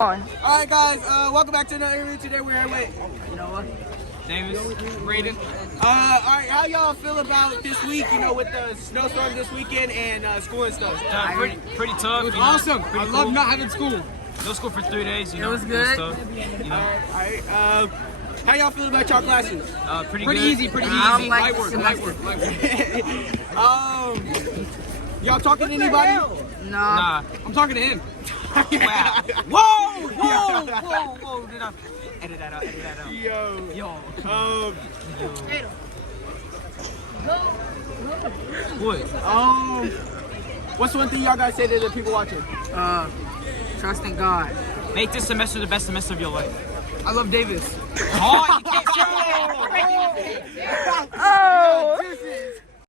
Alright guys, welcome back to another interview. Today we're here with, you know what? Davis, Brayden. Alright, how y'all feel about this week, you know, with the snowstorm this weekend and school and stuff? Pretty tough. It was awesome. I love not having school. No school for 3 days. You know, It was good. tough, you know. Alright, how y'all feel about y'all classes? Pretty Pretty good. easy, pretty I don't easy. like Light the work, semester. light work. Y'all talking to anybody? No. Nah. I'm talking to him. Wow. Whoa. Did I edit that out? Yo. What? What's one thing y'all guys say to the people watching? Trust in God. Make this semester the best semester of your life. I love Davis. Oh, you can't say that.